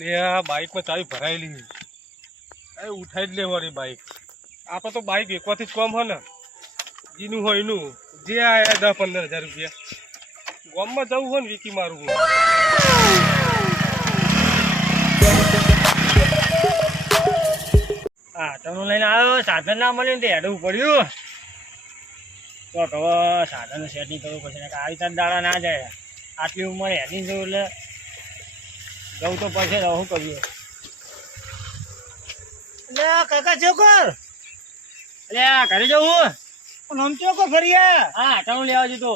લે આ બાઇકમાં ચાવી ભરાયેલી એ ઉઠાઈ જ લેવાની બાઇક આપણે તો બાઇક એકવાથી જ કમ હોય ને. જીનું હોય એનું. જે આયા દસ પંદર હજાર રૂપિયા. ગામમાં જવું હોય ને વીકી મારું હા. તમે લઈને આવ્યો, સાધન ના મળ્યું ને હેડવું પડ્યું. તો હવે સાધન સેટિંગ કરવું પડશે આવી તાર દાડા ના જાય. આટલી ઉંમર હેડી જવું એટલે જવું તો પડશે શું કરીએ? એટલે કાકા ચોકર એટલે ઘરે જવું આમ ચોકો ફરી હા આટાણું લેવા જતો તો.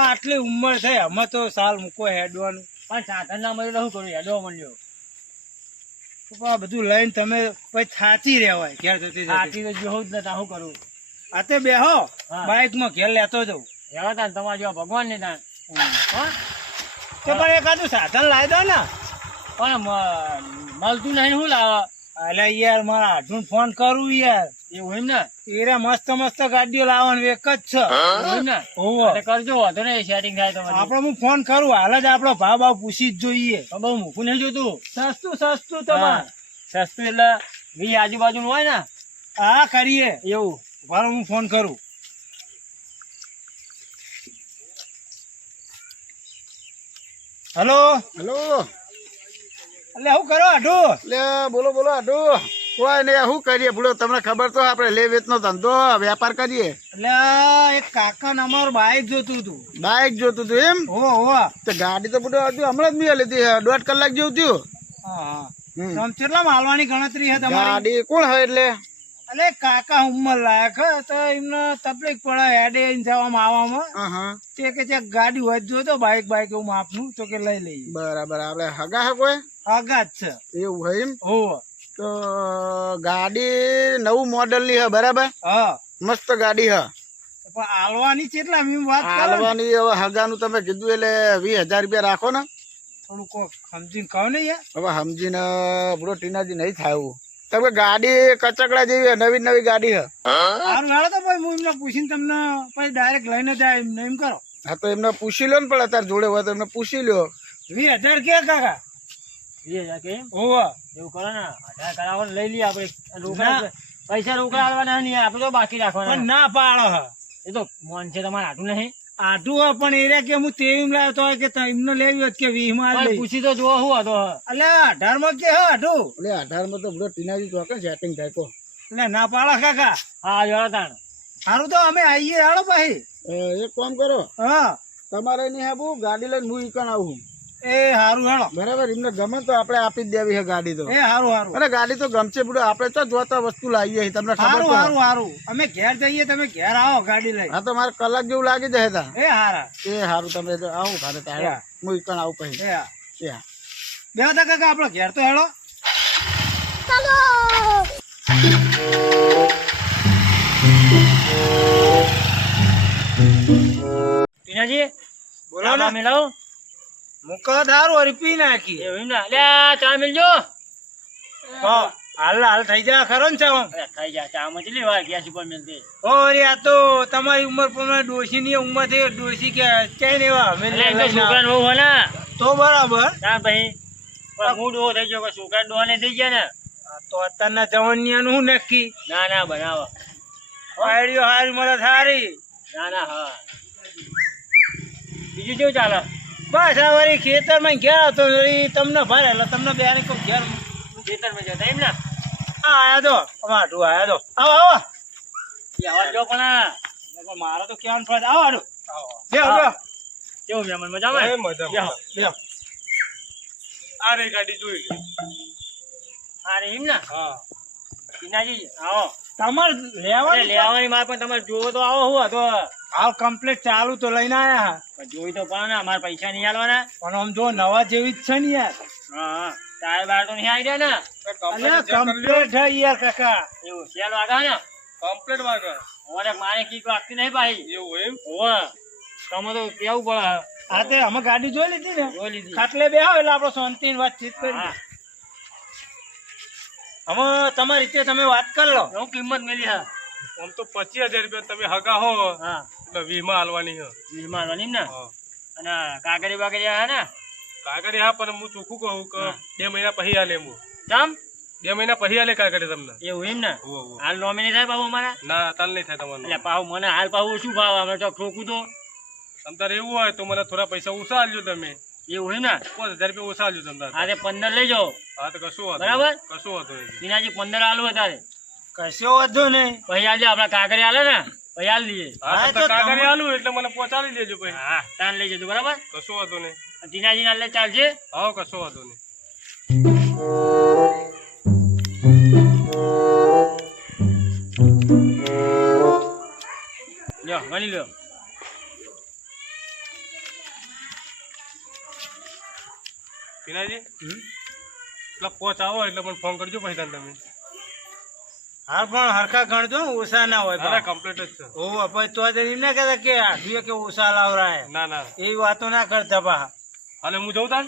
આટલી ઉંમર થઈ અમે તો સાલ મૂકો હેડવાનું. પણ સાધન ના મળે શું કરું? હેડવા મળ્યો આ બધું લઈને તમે પછી થાચી રહેવાય ઘેર જતી થાચી તો જોવું જ નતા શું કરું? આ તે બેહો હા. બાઇકમાં ઘેર લેતો જવું હેવા તા તમારા જેવા ભગવાન ને તા હા? તો પણ એકાદું સાધન લાવી દો ને. પણ મળતું નહીં શું લાવે? અલે યાર મારા હાથું ફોન કરું યાર. એવું એમ ને? એરા મસ્ત મસ્ત ગાડીઓ લાવવાનું એક જ છે. એમ ને? હું કરજો વાંધો નહીં સેટિંગ થાય તમારે. આપડે હું ફોન કરું હાલ જ આપણો ભાવ ભાવ પૂછી જ જોઈએ. બહુ મૂકું નહીં જોતું. સસ્તું સસ્તું તમારે. સસ્તું એટલે વી આજુબાજુ હોય ને? હા કરીએ. એવું. ભાવ હું ફોન કરું. હેલો? હેલો? એટલે શું કરો આઢો? લે બોલો બોલો આડુ કોઈ નહીં શું કરીએ? બોલો તમને ખબર તો આપણે લે વેચનો ધંધો વેપાર કરીએ. એટલે એક કાકા અમારું બાઇક જોતું હતું. બાઇક જોતું હતું એમ? હો હો. તો ગાડી તો બધું હજુ હમણાં જ મેં લીધી દોઢ કલાક જેવું થયું. હા. કેટલા માલવાની ગણતરી છે તમારી? ગાડી કોણ હોય એટલે? એટલે કાકા ઉંમર લાયક તો એમને તકલીફ પડે હેડે જવામાં આવવામાં. તે કે છે ગાડી હોય જો તો બાઈક બાઈક એવું માપનું તો કે લઈ લઈએ. બરાબર આપણે હગા હે હગા જ છે. એવું હોય એમ? હો તો ગાડી નવું મોડેલની હે બરાબર? હા. મસ્ત ગાડી હે. પણ હાલવાની કેટલા મેં વાત હાલવાની હવે હગાનું તમે કીધું એટલે વીસ હજાર રૂપિયા રાખો ને. થોડું કોક સમજીને કહો ને યાર. હવે સમજીને આપણો ટીનાજી નહીં થાય એવું. તમે ગાડી કચકડા જેવી નવી નવી ગાડી હે સારું હેડો તો ભાઈ હું એમને પૂછીને તમને પછી ડાયરેક્ટ લઈને જાય એમ એમ કરો. હા તો એમને પૂછી લો ને પણ અત્યારે જોડે હોય તો એમને પૂછી લ્યો. વીસ હજાર કે કાકા? વીસ હજાર કેમ હોવા. એવું કરો ને અઢાર કરાવો ને લઈ લઈએ આપણે. રોકડા પૈસા રોકડા આવવાના નહીં આપણે તો બાકી પણ રાખવાના ના પાડો એ તો મોન છે તમારે આટલું નહીં. આટું હોય પણ એરિયા કે હું તેવી લાવ્યો તો કે એમને લેવી હોત કે વીસમાં પૂછી તો જુઓ હું હતો એટલે અઢારમાં કે હ આટું એટલે અઢારમાં તો બધો ટીનાજી ચોકે સેટિંગ થાય કો એટલે ના પાડો કાકા. હા જોડો તાણ. સારું તો અમે આવીએ હાલો ભાઈ. એક કામ કરો. હા. તમારે નહીં આવું ગાડી લઈને હું ઈકણ આવું. એ સારું હેડો બરાબર એમને ગમે તો આપણે આપી જ દેવી છે ગાડી તો. એ સારું સારું અરે ગાડી તો ગમશે બધું આપણે તો જોતા વસ્તુ લાવીએ તમને ખબર સારું સારું સારું અમે ઘેર જઈએ તમે ઘેર આવો ગાડી લઈ હા તો મારે કલાક જેવું લાગી જાય તા. એ હારા. એ સારું તમે તો આવું તારે હું. ઈકણ આવું પછી એ હા. બે કાકા આપડે ઘેર તો હેડો ટીનાજી બોલો ને. મિલાવો. હરી પી નાખી એવું ને અલ્યા ચા મિલજો. હા, હાલ હાલ થઈ જાય ખરો ને ચાવ થઈ જા ચા મચલી વાર ગેસ ઉપર મિલતી ઓરે આ તો તમારી ઉંમર પ્રમાણે ડોશી ની ઉંમર થઈ ડોશી કે ક્યાંય ને એવા અમે છોકરાને આવો. ને. તો બરાબર. તાર ભાઈ પણ હું એવો થઈ ગયો કે ડો ને થઈ ગયા ને. તો અત્યારના જવાનિયા નું નક્કી? ના ના બનાવો. આઈડિયો હારી મળે સારી ના ના હા. બીજું કેવું ચાલે? આ વળી ખેતરમાં ગયા હતો વળી તમને ભારે એટલે તમને બે કોઈ ઘેર ખેતરમાં જતા એમ ને? હા આયા તો અમારું આયા તો આવો આવો. જો પણ મારે તો કેવાનું ફરજ આવો આડું. બેહો કેવું મહેમાન મજામાં? મજામાં. આ રે ગાડી જોઈ અરે એમ ને હા. ટીનાજી આવો. તમારે લેવાની લેવાની માર પણ તમારે જોવો તો આવો હું હતો. હાલ કમ્પ્લીટ ચાલુ તો લઈને આયા પણ જોઈ તો પણ ને અમારે પૈસા નહીં આલવાના. પણ આમ જો નવા જેવી જ છે ને યાર. હા હા. તારે બાર તો નહીં આવી રહ્યા ને? અલ્યા કમ્પ્લીટ છે યાર કાકા. એવું સેલ વાગા ને? કમ્પ્લીટ વાગે. ઓરે મારે કીક વાગતી નહીં ભાઈ એવું એમ? ઓવે. તમે તો કેવું પડે? હા તે અમે ગાડી જોઈ લીધી ને. જોઈ લીધી. ખાટલે બેહો એટલે આપણે શાંતિ વાતચીત કરી હા હવે તમારી રીતે તમે વાત કરી લો. શું કિંમત મેલી હા. આમ તો પચીસ હજાર રૂપિયા તમે હગા હો. હા એટલે વીમા હાલવાની હો. વીમા હાલવાની ને? અને કાગરી બાગરી હે ને? કાગરી હા પણ હું ચોખ્ખું કહું કે બે મહિના પછી આલે હું. ચમ? બે મહિના પછી આલે કાગરી તમને. એવું એમ ને. હાલ નોમિની થાય બાબુ અમારા? ના તાલ નહીં થાય એટલે પાવ મને હાલ પાહુ શું ભાવ અમે તો ઠોકું તો. તમ તારે એવું હોય તો મને થોડા પૈસા ઓછા આલજો તમે. એવું હોય ને? પાંચ હજાર રૂપિયા ઓછા આલજો તમે તારે. આજે પંદર લઈ જાઓ. હા તો કશું બરાબર? કશું હતું નહીં. પંદર આલુ તારે કશો વધુ નહીં. પછી આજે આપડા કાકરી આલે ને પછી હાલ લઈએ હા હા, તો તો કાગળ એટલે મને પહોંચાડી દેજો પછી. હા તાન લઈ જજો બરાબર? કશું હતું નહીં. દિનાજી ના લે ચાલશે હા કશું હતું નહીં. લ્યો ગણી લ્યો. પીનાજી? એટલે પોચ આવો એટલે મને ફોન કરજો પછી તાન તમે. હા પણ હરખા ગણજો ઓછા ના હોય ના કમ્પ્લીટ જ છે. ઓ પછી તો આજે એમ ના કહેતા કે આઠુએ કે ઓછા હે ના ના. એ વાતો ના કરતા પા અને હું જઉં તાન?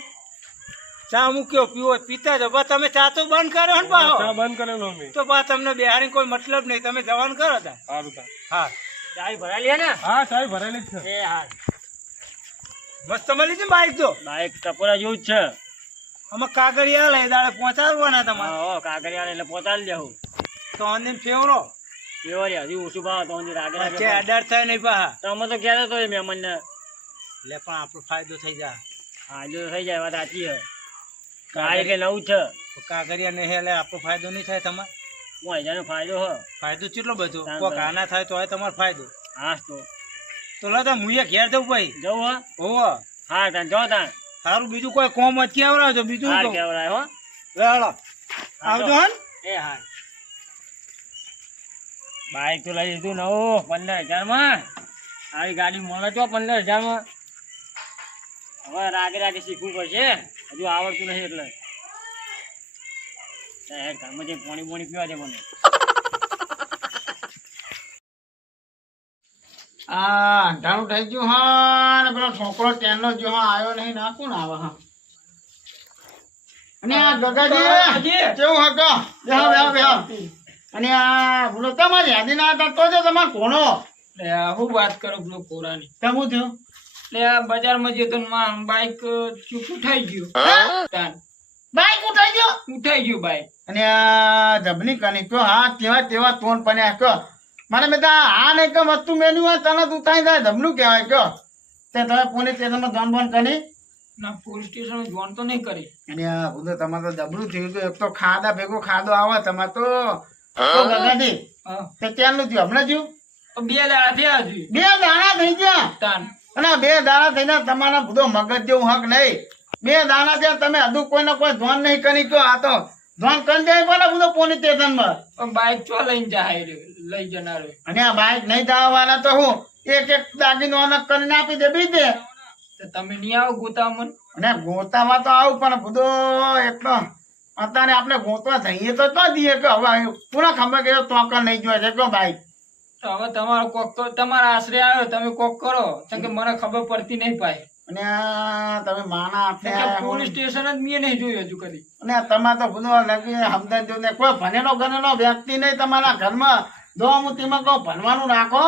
ચા મૂક્યો પીવો? પીતા જો બા તમે ચા તો બંધ કર્યો ને ચા બંધ કરેલો મેં. તો બા તમને બિહારી કોઈ મતલબ નહીં. તમે જવાનું કરો તા સારું તાન. હા. ચાય ભરાઈ લે ને? હા ચાય ભરેલી જ છે. એ હા. મસ્ત મળી છે બાઈક તો? બાઈક ટપોરા જેવું જ છે. અમે કાગળિયા લઈ દાડે પહોંચાડવાના તમારે? હા કાગળિયા એટલે પહોંચાડી દેવું તો અંદર ફેવરો? એવો હજી ઓછું ભાવ તો હજી રાગે રાગે વચ્ચે થાય નહીં પા તો અમે તો ક્યારે તો મહેમાન ને એટલે પણ આપણો ફાયદો થઈ જાય. ફાયદો થઈ જાય વાત સાચી છે. આ કે નવું છે? તો કાગળિયા નહીં એટલે આપણો ફાયદો નહીં થાય તમારે? હું હજારનો ફાયદો હ. ફાયદો કેટલો બધો? કોક આના થાય તો તમારો ફાયદો. હા તો. તો લો હું એ ઘેર જવું ભાઈ. જવું હો. હા તાન જો તાન. સારું બીજું કોઈ કોમ જ કેવડાવજો બીજું. હો હાલો. આવજો હન એ હા બાઈક તો લઈ લીધું નવું પંદર હજારમાં. આવી ગાડી મળે તો પંદર હજારમાં. હવે રાગે રાગે શીખવું પડશે. હજુ આવડતું નહીં એટલે. ઘરમાં જે પાણી પાણી પીવા દે મને. આ અંધારું થઈ ગયું હા ને પેલો છોકરો ટ્રેનનો જો હા આવ્યો નહીં ના કોણ આવે હા? અને આ ગગાજી કેવું હકો બેહો બેહો બેહો. અને આ બોલો તમારી યાદી ના હતા તો જો તમારે કોણો લે હું વાત કરું બોલો કોરાની? કેવું થયું? લે આ બજારમાં જતો મારું બાઈક ઉઠાઈ ગયું. બાઈક ઉઠાઈ ગયો? ઉઠાઈ ગયું બાઈક. અને આ જબની કની તો હા કેવા કેવા તોન પન્યા કયો મને મેં આ નહીં કે વસ્તુ મેન્યુ હોય તને તું થાય જાય ધમનું કહેવાય કયો તે તમે પોલીસ સ્ટેશનમાં જોન બોન કરી? ના પોલીસ સ્ટેશન જોન તો નહીં કરી. અને આ બધું તમારે તો જબરું થયું હતું. એક તો ખાધા ભેગો ખાધો આવે તમારે તો. તો ગગાજી તે ક્યારનું થયું? હમણાં થયું? બે દાડા થયા હજુ. બે દાણા થઈ ગયા? તાન. અને બે દાણા થઈને તમારા બધો મગજ જેવું હક નહીં. બે દાણા થયા તમે હજુ કોઈને કોઈ ધોન નહીં કરી કયો આ તો ધોન કરી જાય બધો પોલીસ સ્ટેશનમાં. માં બાઈક ચો લઈને જાય રે લઈ જનાર. અને આ બાઈક નહીં જવા તો હું એક એક દાગીનો કરીને આપી દે બી દે. તમે નહીં આવો ગોતામાં અને ગોતામાં તો આવું પણ બધો એટલો અત્યારે આપણે ગોતવા જઈએ તો તો દઈએ કે હવે પૂરા ખબર કે તોકર નહીં જોવા છે કે બાઈક? તો હવે તમારો કોક તો તમારા આશરે આવ્યો તમે કોક કરો. કે મને ખબર પડતી નહીં ભાઈ. અને તમે માના આપણે. પોલીસ સ્ટેશન જ મેં નહીં જોયું હજુ કદી. અને તમારે તો બધો લગી ને કોઈ ભણેલો ગણેલો વ્યક્તિ નહીં તમારા ઘરમાં. જો હું તેમાં કહું ભણવાનું રાખો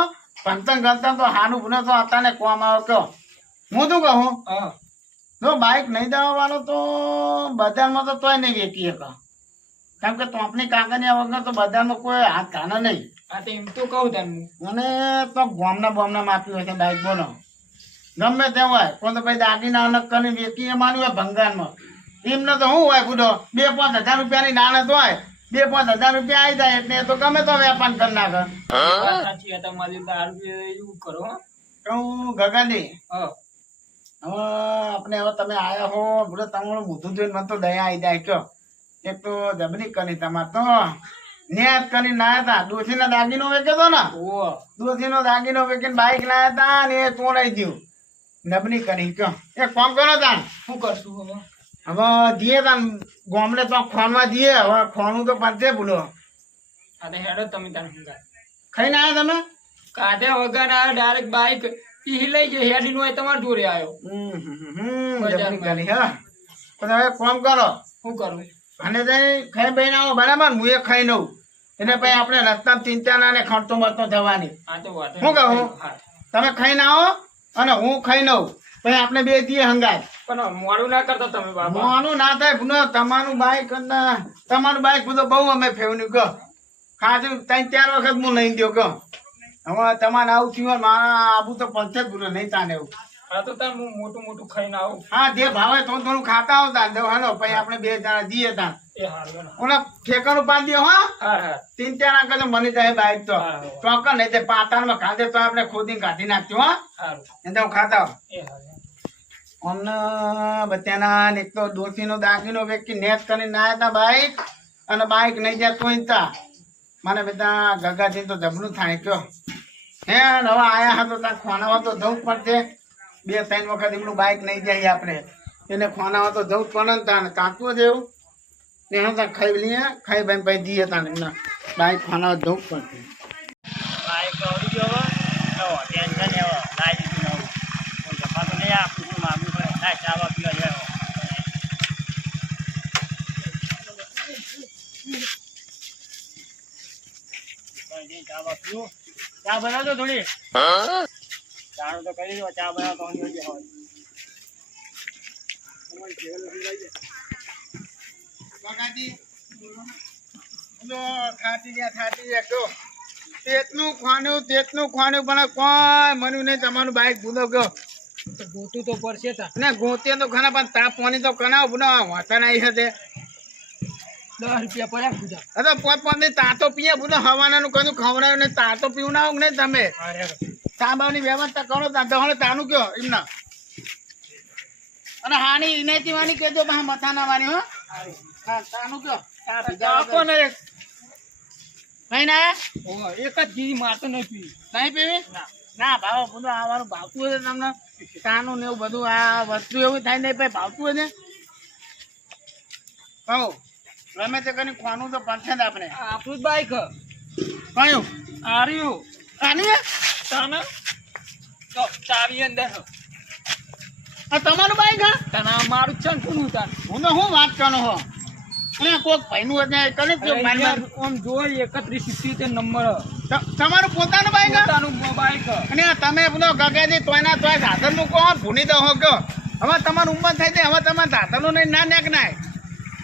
ભણતર ગણતર તો હાનું ભૂને તો અત્યારે કોમ આવે કહો હું શું કહું? જો બાઇક નહીં દેવાનો તો બજારમાં તો તોય નહીં વેચી શકો કેમ કે તોપની કાગળિયા વગર તો બજારમાં કોઈ હાથ કાને નહીં. આ તો એમ તો કહું તને. મને તો ગોમના બોમના માપી હોય છે બાઇક બોનો ગમે તે હોય કોઈ તો ભાઈ દાગીના અલગ કરીને વેચી એ માન્યું હોય ભંગારમાં. એમને તો શું હોય બુડો બે પાંચ હજાર રૂપિયાની નાણત હોય બે પાંચ હજાર રૂપિયા આવી જાય એટલે તો ગમે તો વેપાર કરી નાખે. સાચી તમારી દારૂ એવું કરો હો? ગગનજી હવે આપણે હવે તમે આવ્યા હો બોલો તમારું મોઢું જોઈને મને તો દયા આવી જાય કયો એક તો જબરી કરી તમારે તો. નેત કરી ના હતા ના દાગીનો વેચે તો ને? દોશી નો દાગીનો વેચીને બાઈક લાયા હતા ને એ ચોરાઈ ગયું. નબની કરી કયો એક ફોન કરો તાન શું કરશું હવે? હવે જઈએ તાન ગામડે તો ખોનવા જઈએ હવે ખોનું તો પડશે બોલો. આ હેડો તમે તને હંગાત. ખાઈને આવ્યા તમે? કાઢે વગર આ ડાયરેક્ટ બાઈક પીહી લઈ જાય હેડી નો તમારા જોડે આવ્યો હમ હમ હમ હા. પણ હવે કામ કરો. શું કરું? અને તે ખાઈ બેન આવો બરાબર? હું એ ખાઈ નઉં. એને પછી આપણે રસ્તા ચિંતા ના ને ખર્ચો મરતો જવાની શું કહું? હા. તમે ખાઈને આવો અને હું ખાઈ લઉં પછી આપણે બે જઈએ હંગાત. પણ મોડું ના કરતા તમે બાબા મોનું ના થાય પુનો તમારું બાઈક અને તમારું બાઈક બધું બહુ અમે ફેવન્યું કહો. ખાધું ત્રણ ચાર વખત હું લઈ ગયો કહો. હવે તમારે આવું થયું મારા આબુ તો પંચે જ ગુનો નહીં તાને એવું. હા તો તાર હું મોટું મોટું ખાઈને આવું. હા જે ભાવે થોડું થોડું ખાતા આવતા દો હાલો પછી આપણે બે જણા જઈએ તા. ઓલા ઠેકાણું પાડી દો હા. તીન ચાર આંકડા મને જાય બાઈક તો. ચોક્કસ નહીં તે પાતાળમાં ખાધે તો આપણે ખોદી કાઢી નાખજો હા. હારું. હું ખાતા આવું. અમને તો ડોશીનો દાગીનો વ્યક્તિ કરીને ના હતા બાઈક અને બાઈક નહીં જાય તોય તા. બધા ગગાથી તો થાય કયો. હે હવે આયા હા તો ત્યાં ખોનાવા તો જવું જ પડશે. બે, ત્રણ વખત એમનું બાઈક નહીં જાય આપણે. એને ખોનાવા તો જવું જ તા. કાંકવું જ એવું. ને ત્યાં ખાઈ લઈએ. ખાઈ ભાઈ ભાઈ દઈએ તાને એમના. બાઈક ખોનાવા જવું પડશે. બાઈક હવે લાવી દીધું નવું કોઈ જમા તો નહીં આપું છું માગું પડે ના ચા બા પીવા જાય ચા તો ગયા ખાતી ગયા કહો તેટલું ખવાનું તેટલું ખવાનું પણ કોઈ મનુ નહીં તમારું બાઈક ભૂલો ગયો ગોતું તો પડશે તા. ને ગોતે તો ખરા પણ તાપ પાણી તો કનાવ ભૂલો વાતા નહીં હતે દસ રૂપિયા પડ્યા પૂજા. હવે પોત પોતની તાતો પીએ ભૂલો હવાનાનું કનું ખવડાવ્યું ને તાતો પીવું ના ને તમે? તાંબાની વ્યવસ્થા કરો તા તાનું કયો એમના. અને હાની ઇનાયતી વાની કેજો બા મથાના વાની હો. હા તાનું કયો. આપો ને એક. કઈ ના? એક જ ઘી મારતો નહીં પીવી. નહીં પીવી? ના. ભાવ બધું આવવાનું ભાવતું હોય તમને. તાનું ને એવું બધું આ વસ્તુ એવું થાય ને ભાઈ ભાવતું હોય ને કહું ગમે તે કરીને ખોનું તો જ આપણે. આપણું જ બાઈક કયું? આર્યું. આની તને? તો ચાવી અંદર આ તમારું બાઈક હા? તને મારું છે ને કોનું તાર. હું તો શું વાત કરો હો? કોઈક ભાઈનું કરે મારી મારી. આમ જોઈ એકત્રીસ સિત્યોતેર નંબર તમારું પોતાનું બાઈક પોતાનું બાઈક અને તમે પેલો ગગાજી તોયના તોય સાધન મૂકો કહો ભૂલી દો હો કયો હવે તમારું ઉંમર થઈ જાય હવે તમારે સાધનો નહીં ના નેક નાય.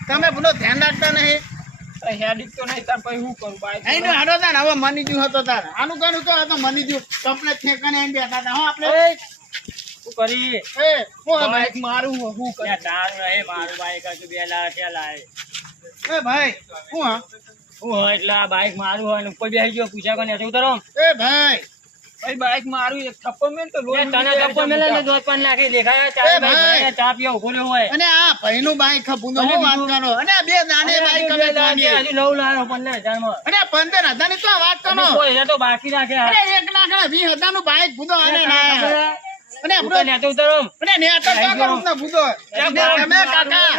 તમે પેલો ધ્યાન રાખતા નહીં. હેડિક તો નહીં તાર પછી શું કરું બાઈક અહીં નો હાડો તાર હવે મની ગયું હતો તાર. આનું કનું તો આ તો મની ગયું. કપડે ઠેકાને એમ બેઠા હતા. હો આપણે. શું કરી એ હું બાઈક ભાઈ મારું હું શું કરું તારું નહીં મારું બાઈક હતું બે લાખ એ ભાઈ હું હા? હું હોય એટલે આ બાઈક મારું હોય ઉપર બેસી ગયો પૂછ્યા કોને શું કરો એ ભાઈ. ભાઈ બાઈક મારું એક થપ્પો મેલ તો લોહી તને નીકળી મેલે ને દોત પાન નાખી દેખાય ચા ભાઈ. ચા પીવા ઊભો રહ્યો હોય. અને આ ભાઈનું બાઈક ખપું હું વાત કરો? અને બે નાને બાઈક હજુ અમે બે લાખ જોવાની. હજુ નવ લાખ પંદર હજારમાં. અને આ પંદરની તો વાત કરો. હજુ કોઈ તો બાકી રાખે. અરે એક લાખ વીસ હતા નું બાઈક ભૂતો આને ના. અને આપણો નેતો ઉતરો અને નેટર તો કરું ને ભૂતો તમે કાકા.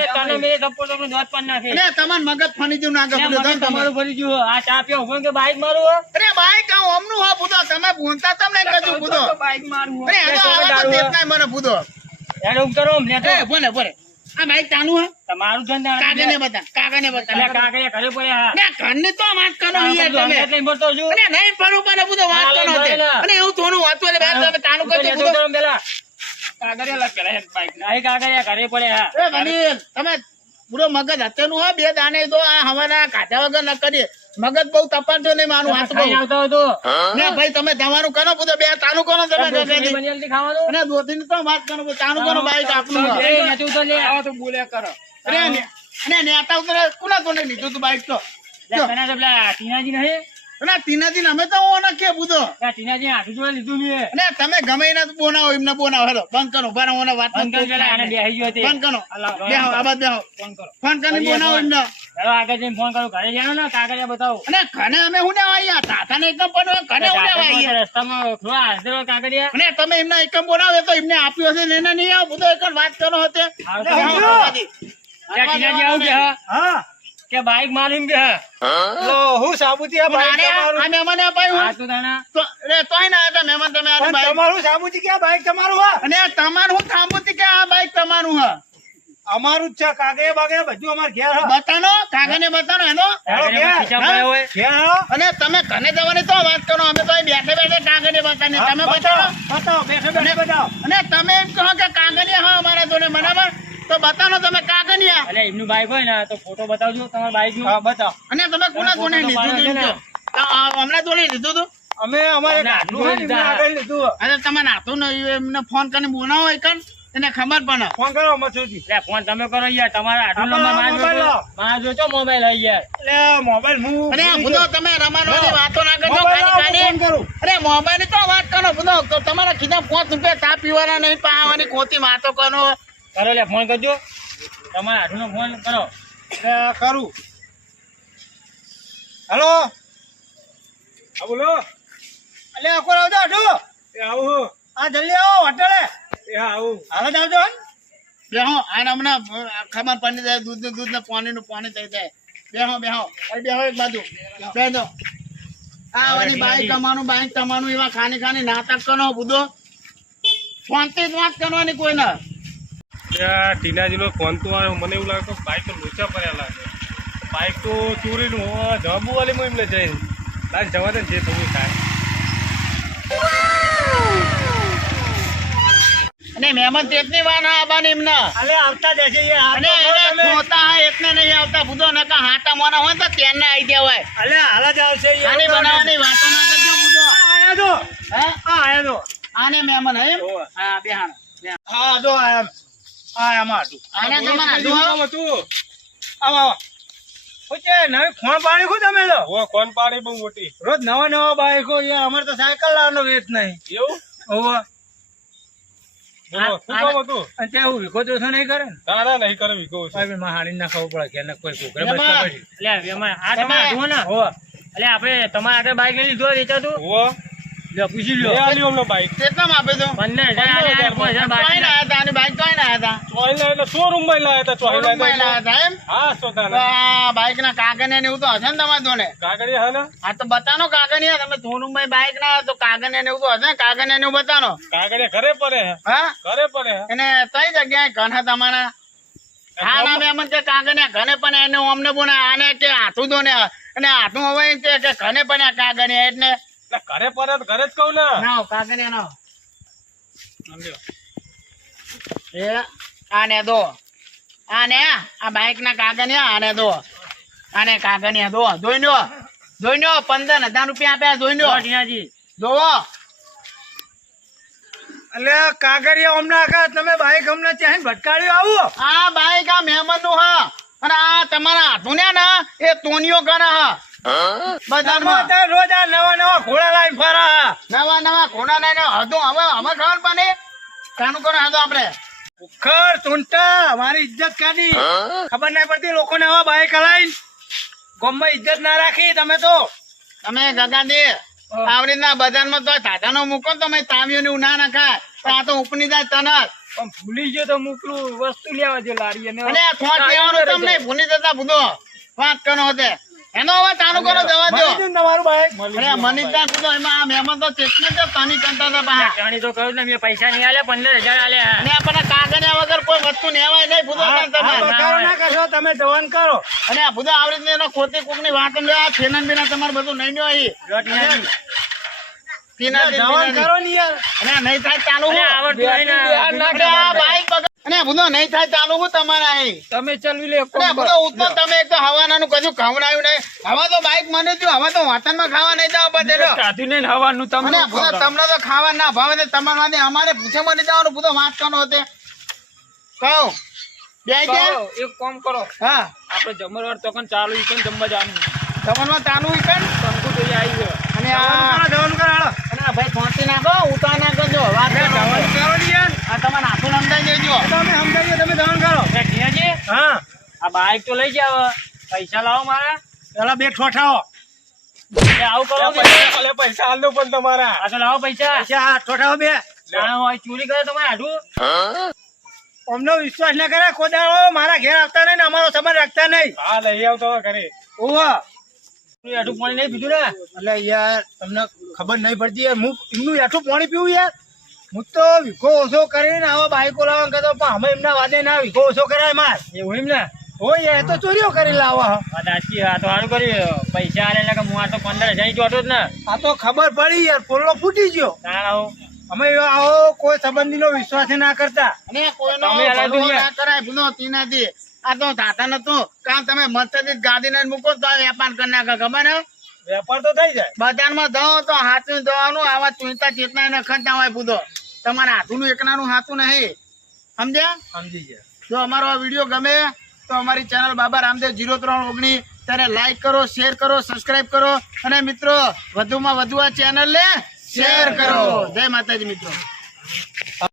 એ તને મેરે થપ્પો તમને દોત પાન નાખે. અને તમાર મગજ ફણી ગયું ના તમારું. ફરી ગયું. આ ચા ઊભો કે બાઈક મારું અરે બાઈક આ અમનું હો ભૂતો. તમે ભૂંતા તમને કજુ ભૂતો. બાઈક મારું અરે આ તો દેખાય મને ભૂતો. નેતો આ બાઈક તાનું હે? તમારું છે કાકા ને બતા કાકા ને એટલે બતા કાકરિયા ઘરે પડ્યા ને ઘરની તો વાત કરો યાર તમે. છું. નહીં પણ વાત તે. અને એવું થોડું એટલે બાર તમે તાનું ઉતર કરજો નેતો પેલા. કાગળિયા લગ પેલા એક બાઈક નહીં કાકરિયા ઘરે પડ્યા એ વડીલ તમે પૂરો મગજ હત્યાનું હોય બે દાને તો આ હવાના કાઢ્યા વગર ન કરીએ. મગજ બહુ તપાસજો નહીં મારું હાથ બહુ આવતો હતો ના ભાઈ તમે તમારું કરો બધો બે તાનું કરો તમે. બનિયાલથી ખાવાનું? અને દોતીની તો વાત કરો તાનું કરો બાઈક આપનું નેતો ઉતર લે. આવો તો બોલે કરો અરે ને- નેતા ઉતરે કોના કોને લીધું તું બાઈક તો લે, તને તો પેલા ટીનાજી નહીં? અને તીનાથી ને અમે તો ઓના કે બુધો. ટીનાજી હાથું જોડે લીધું મેં. અને તમે ગમે એના બોનાવો એમને બોનાવો. હેલો બંધ કરો બાર ઓને વાત બંધ કરી આને બેસી ગયો તે. બંધ કરો. બેહો આ બાદ બેહો. ફોન કરો. ફોન કરીને બોનાવો એમને. ચાલો આગળ જઈને ફોન કરું. ઘરે જવાનું ને કાગળિયા બતાવો. અને ઘને અમે હું લેવા આવ્યા તાતાને એકદમ પણ ઘને હું લેવા આવ્યા રસ્તામાં થોડા હાજર કાગળિયા. અને તમે એમના એકમ બોલાવે તો એમને આપ્યો હશે ને એના નહીં આવો. બધો એક વાત કરો હતે. આવતો નથી. ત્યાં ટીનાજી આવું કે હા? કે બાઈક મારું કે હા? લો હું સાબુજી આ બાઈક તમારું? આ મહેમાને અપાયું આ તો તાણા. તો રે તોય ના હતા મહેમાન તમે આ બાઈક તમારું સાબુતી ક્યાં બાઈક તમારું હા અને તમારું હું સાબુજી કે આ બાઈક તમારું હા અમારું જ છે કાગે બાગે બધું અમાર ઘેર હ. બતાનો ને બતાનો એનો. અને તમે કને જવાની તો વાત કરો અમે તો બેઠે બેઠે કાગે ને બતાને તમે બતાવો બતાવો. બતાવો બેઠે બેઠે બતાવો. અને તમે એમ કહો કે કાગળિયા હા અમારા જોડે બરાબર? તો બતાવો તમે કાગળિયા એટલે એમનું બાઈક હોય ને તો ફોટો બતાવજો તમારા બાઈક હા બતાવ. અને તમે કોના જોડે લીધું હતું તો, હમણાં જોડે લીધું હતું? અમે અમારે ને. આગળ લીધું હો. અરે તમે નાતું ને એમને ફોન કરીને બોલાવો એકન એને ખબર પણ ફોન કરો મસુજી લે ફોન તમે કરો યાર તમારા આટલું નંબરમાં લો. મારા મોબાઈલ હોય યાર. લે મોબાઈલ હું અરે ભૂલી તમે રમાડવાની વાતો ના કરજો મોબાઈલ ખાલી ફોન ખાલી. અરે મોબાઈલ તો વાત કરો બધો તમારા કીધા 5 રૂપિયા ચા પીવાના નહીં પાવાની ખોટી વાતો કરો. કરો લે ફોન કરજો. તમારા હાથનો ફોન કરો. કરું. હલો? હા બોલો. અલે આખો આવજો આઠું એ આવું હા. જલ્દી આવો હોટલે. એ હા. આવું હાલો જ આવજો બેહો આને હમણાં ખબર પાણી જાય દૂધ ને દૂધ ને પાણી નું પાણી થઈ જાય. બેહો બેહો. અરે બેહો એક બાજુ. બેહો આ આવવાની બાઈક તમારું બાઈક તમારું એવા ખાની ખાની નાટક કરો બુધો. શાંતિ જ વાત કરવાની કોઈ ના. ત્યાં ટીનાજીનો ફોન તો આવ્યો. મને એવું લાગે કે બાઇક તો લોચા પડ્યા લાગે. બાઈક તો ચોરીનું હોય જવાબુ વાલી હું એમને જઈને લાગ જવા દે જે થવું થાય. અને મહેમાન તેટની વાર ના આવવાની એમના. અલે આવતા જશે એ. અને એને પોતા હોય નહીં આવતા. બુધો નકા હાટા મોના હોય તો ત્યાં ના આવી ગયા અલે હાલે જ આવશે એ. આની બનાવવાની વાતો ના કરજો બુધો આ આયા તો હે? આ આયા તો આને મહેમાન હે હા બેહાણ. બેહાણ. હા જો આયા. આ આમાં હતું આને તમારે બોલો, આધું કામ આવો આવો. શું નવી ખોણ પાણી શું તમે તો ઓ કોણ પાડી બહુ મોટી. રોજ નવા નવા બાઈકો યાર અમારે તો સાયકલ લાવવાનો વેચ નહીં. એવું? હોવે બોલો શું કામ હતું? અને ત્યાં હું વિકો તો નહીં કરે ને? ના ના નહીં કરે વિકો છે ભાઈ ના ખબર પડે કે એને કોઈ કુકરે એમાં- બસતા પછી. એટલે એમાં આ તમારા આઠું ને હોવે એટલે આપણે તમારા આગળ બાઈક લીધો વેચાતું? ઓ લે પૂછી આ લ્યો અમને બાઈક કેટલામાં આપે તો પંદર હજાર આલ્યા, પાંચ હજાર. બાકી ચોઈને આયા હતા આની બાઈક ચોઈને આયા હતા. ચોઈલ એટલે શોરૂમમાં લાયા હતા ચોઈ શોરૂમમાં લાયા લાયા હતા એમ? હા તો સોતાના આ બાઈક ના કાગળ ને એવું તો હશે ને તમારે જોડે કાગળિયા હે ને? હા તો બતાનો કાગળ ને તમે શોરૂમમાં બાઈક ના તો કાગળ ને એવું તો હશે ને? કાગળ ને એવું બતાનો. કાગળિયા ઘરે પડે હે. હા? ઘરે પડે હે. અને કઈ જગ્યાએ ઘણા હતા તમારા? હા ના મેમન કે કાગળ ને ઘને પણ એને અમને બોને આને કે હાથું દો ને અને હાથું હવે કે ઘરે પણ આ કાગળ એટલે ઘરે પડે તો ઘરે જ કહું ને. ના કાગળ ને. એ આને દો. આને આ બાઈક ના કાગળ આને દો. આને કાગળ દો. જોઈ લો જોઈ લો પંદર હજાર રૂપિયા આપ્યા જોઈ લો ટીનાજી જોવો એટલે કાગરિયા હમણાં આખા તમે બાઈક હમણાં ત્યાં ભટકાડ્યું આવું. આ બાઈક આ મહેમાનનું હા. અને આ તમારા હાથું ને ના એ તોનિયો કરે હા. બજારમાં આમાં તો રોજ આ નવા નવા ઘોડા લાઈન ફરા નવા નવા ઘોડા ને હતું હવે હવે ખબર પડે કાનું કરો હતો આપડે ઉખર સુંટા મારી ઇજ્જત કાઢી. ખબર નહીં પડતી લોકોને હવે બાઈક હલાઈ ગોમમાં ઇજ્જત ના રાખી તમે તો. તમે ગગાજી આવી રીતના બજારમાં તો સાધનો મૂકો ને તમે તાવીઓ ને એવું ના નાખાય આ તો ઉપની જાય તનસ પણ ભૂલી ગયો તો મોકલું વસ્તુ લેવા જે લારી અને અને થોટ લેવાનું તમને ભૂલી જતા ભૂલો. વાત કરો હોતે. એનો હવે ચાલુ કરો જવા દો ને તમારું બાઈક અરે મનીષદાસ બુધો એમાં આ મહેમાન તો ચેતને છે તાની કરતા હતા બા તાની તો કહ્યું ને મે પૈસા નહીં આલ્યા પંદર હજાર આલ્યા. અને કાગળ કાગળિયા વગર કોઈ વસ્તુ નેવાય નહીં આ તમે બકારો ના કરશો તમે જવાન કરો. અને આ બધા આવરી ને એનો ખોટી કોકની વાત ને આ છેનન બિના તમારે બધું નહીં ન્યો અહીં. પીના જવાન કરો ને યાર. અને નહીં થાય ચાલુ આવડતું નહીં ના આ બાઈક અને બધું નહીં થાય ચાલુ હું તમારે અહીં. તમે ચલવી લે અને ઉત્પન્ન તમે એક તો હવાનાનું કશું ખવડાવ્યું નહીં. હવે તો બાઈક મને જો હવે તો વાતનમાં ખાવા નહીં જાવ બધે કાઢી નહીં હવાનું તમને તમને તો ખાવા ના ભાવે છે. તમારા અમારે પૂછે મને જવાનું બધો વાત કરવાનો હતો કહો. બે એક કામ કરો. હા. આપણે જમરવાર તો કન ચાલુ છે કન જમવા જવાનું. જમરવાર ચાલુ છે શંકુ તો આવી ગયો. અને આ જવાનું કરો અને ભાઈ પહોંચી નાખો વાત જવાનું કરો કરો ને યાર આ તમારે નાખું સમજાઈ દેજો તમે સમજાવીએ તમે જવાનું કરો અરે ટીનાજી, હા આ બાઈક તો લઈ જાવ પૈસા લાવો મારા. પેલા બે ઠોઠાઓ. આવું કરો કે પૈસા પૈસા પણ તમારા. આ તો લાવો પૈસા. ઠોઠાઓ બે. ના હોય ચોરી કરે તમારે આઠું અમનો વિશ્વાસ ના કરે કોદાળો મારા ઘેર આવતા નહીં ને અમારો સંબંધ રાખતા નહીં. હા લઈ આવતો ઘરે. ઓવા એઠું પાણી નહીં પીધું ને એટલે યાર તમને ખબર નહીં પડતી યાર હું એમનું એઠું પાણી પીવું યાર. હું તો વિખો ઓછો કરીને આવા બાઈકો લાવવા કહેતો પણ અમે એમના વાદે ના વિખો ઓછો કરાય માર. એવું એમ ને? હોય એ તો ચોરીઓ કરી લાવો. આ આ તો સારું કર્યું પૈસા આલે એટલે કે હું આ તો પંદર હજાર જોતો જ ને. આ તો ખબર પડી યાર પોલો ફૂટી ગયો. તાણ અમે આવો કોઈ સંબંધી નો વિશ્વાસ ના કરતા. અને કોઈનો. ના કરાય ભૂલો તીનાથી આ તો થાતા નતું કામ તમે મસ્તથી ગાડી ને મૂકો તો વેપાર કરી નાખે ખબર હે? વેપાર તો થઈ જાય. બજારમાં જાઓ તો હાથું દવાનું આવા ચિંતા ચેતના ને ખર્ચા હોય બુધો. તમારા હાથું એકનાનું હાથું નહીં. સમજ્યા? સમજી ગયા. જો અમારો આ વીડિયો ગમે તો અમારી ચેનલ બાબા રામદેવ જીરો ત્રણ ઓગણી તેને લાઈક કરો શેર કરો સબસ્ક્રાઈબ કરો. અને મિત્રો, વધુમાં વધુ આ ચેનલ ને શેર કરો. જય માતાજી મિત્રો.